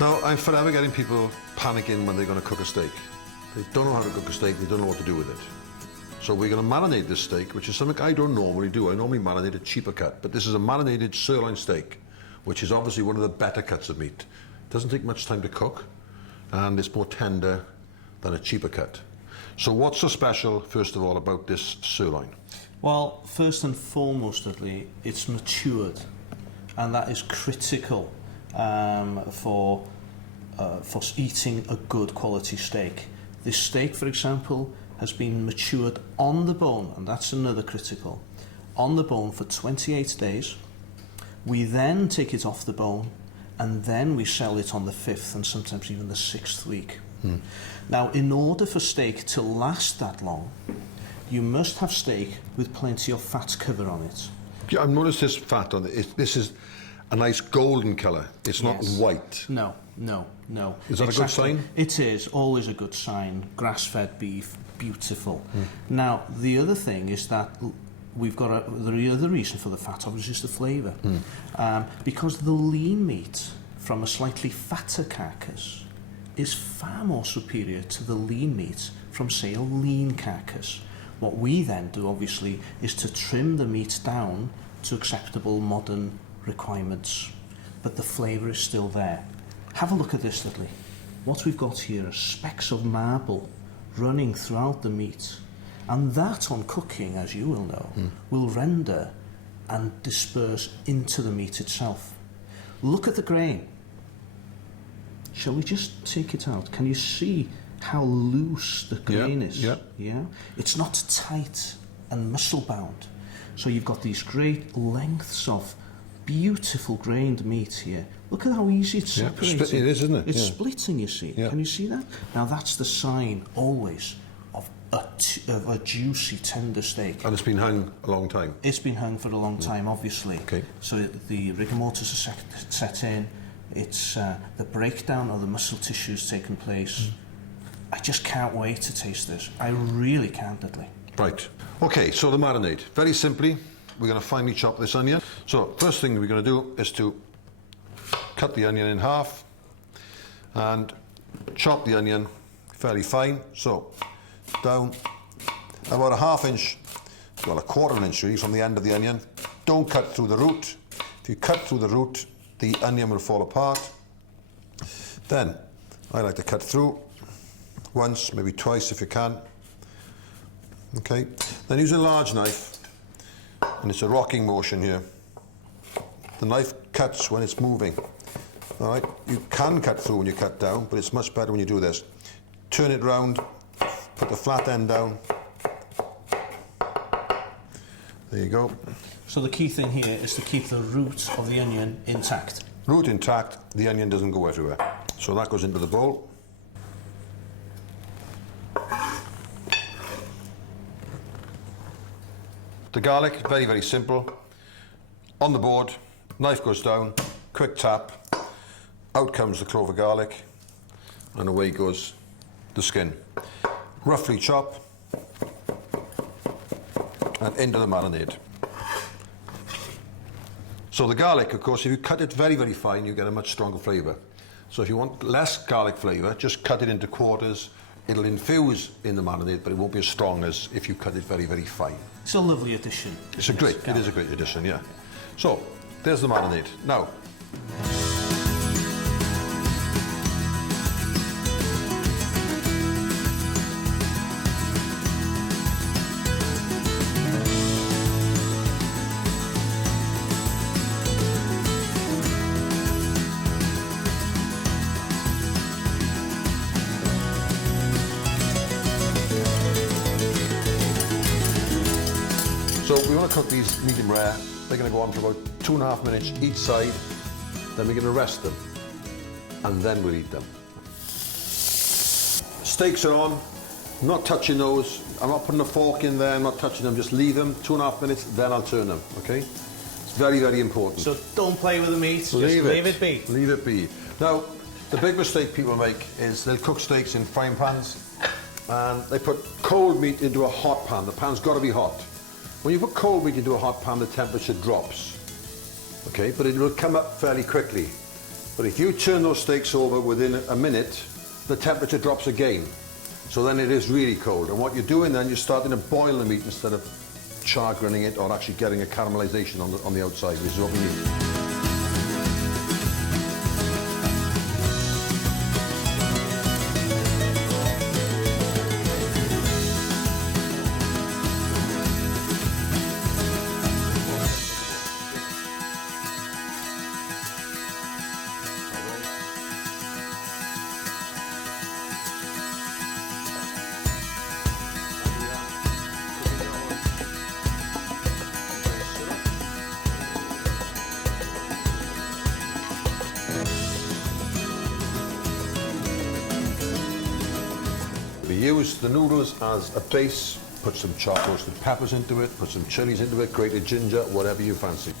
Now, I'm forever getting people panicking when they're going to cook a steak. They don't know how to cook a steak, they don't know what to do with it. So we're going to marinate this steak, which is something I don't normally do. I normally marinate a cheaper cut, but this is a marinated sirloin steak, which is obviously one of the better cuts of meat. It doesn't take much time to cook, and it's more tender than a cheaper cut. So what's so special, first of all, about this sirloin? Well, first and foremost, Dudley, it's matured, and that is critical for eating a good quality steak. This steak, for example, has been matured on the bone, and that's another critical. On the bone for 28 days. We then take it off the bone, and then we sell it on the 5th and sometimes even the 6th week. Now, in order for steak to last that long, you must have steak with plenty of fat cover on it. Yeah, I've noticed this fat on it. This is a nice golden colour. It's not white. No. Is that a good sign? It is always a good sign. Grass-fed beef, beautiful. Now, the other thing is that we've got the other reason for the fat, obviously, is the flavour. Because the lean meat from a slightly fatter carcass is far more superior to the lean meat from, say, a lean carcass. What we then do, obviously, is to trim the meat down to acceptable modern requirements, but the flavour is still there. Have a look at this, Dudley. What we've got here are specks of marble running throughout the meat, and that, on cooking, as you will know, will render and disperse into the meat itself. Look at the grain. Shall we just take it out? Can you see how loose the grain is? Yeah. It's not tight and muscle bound. So you've got these great lengths of beautiful grained meat here. Look at how easy it's separating. It is, isn't it? It's splitting, you see. Can you see that? Now that's the sign always of a juicy, tender steak. And it's been hung a long time. It's been hung for a long time, obviously. Okay. So the rigor mortis are set in. It's the breakdown of the muscle tissues taking place. I just can't wait to taste this. I really can't, Dudley. Right. Okay, so the marinade. Very simply, we're going to finely chop this onion. So first thing we're going to do is to cut the onion in half and chop the onion fairly fine. So down about a ½ inch, well, a quarter of an inch really, from the end of the onion. Don't cut through the root. If you cut through the root, the onion will fall apart. Then I like to cut through once, maybe twice if you can. Okay, then use a large knife, and it's a rocking motion here. The knife cuts when it's moving. All right, you can cut through when you cut down, but it's much better when you do this. Turn it round, put the flat end down. There you go. So the key thing here is to keep the root of the onion intact. Root intact, the onion doesn't go everywhere. So that goes into the bowl. The garlic, very, very simple. On the board, knife goes down, quick tap, out comes the clove of garlic, and away goes the skin. Roughly chop, and into the marinade. So the garlic, of course, if you cut it very, very fine, you get a much stronger flavour. So if you want less garlic flavour, just cut it into quarters. It'll infuse in the marinade, but it won't be as strong as if you cut it very, very fine. It's a lovely addition. It is a great addition, yeah. So, there's the marinade. Now, we want to cook these medium rare. They're going to go on for about 2.5 minutes each side. Then we're going to rest them, and then we'll eat them. Steaks are on. I'm not touching those. I'm not putting a fork in there. I'm not touching them. Just leave them 2.5 minutes. Then I'll turn them. Okay? It's very, very important. So don't play with the meat. Just leave it be. Leave it be. Now, the big mistake people make is they'll cook steaks in frying pans, and they put cold meat into a hot pan. The pan's got to be hot. When you put cold meat into a hot pan, the temperature drops, okay? But it will come up fairly quickly. But if you turn those steaks over within a minute, the temperature drops again. So then it is really cold. And what you're doing then, you're starting to boil the meat instead of char grilling it or actually getting a caramelization on the outside, which is what we need. We use the noodles as a base, put some chopped roasted peppers into it, put some chilies into it, grated ginger, whatever you fancy.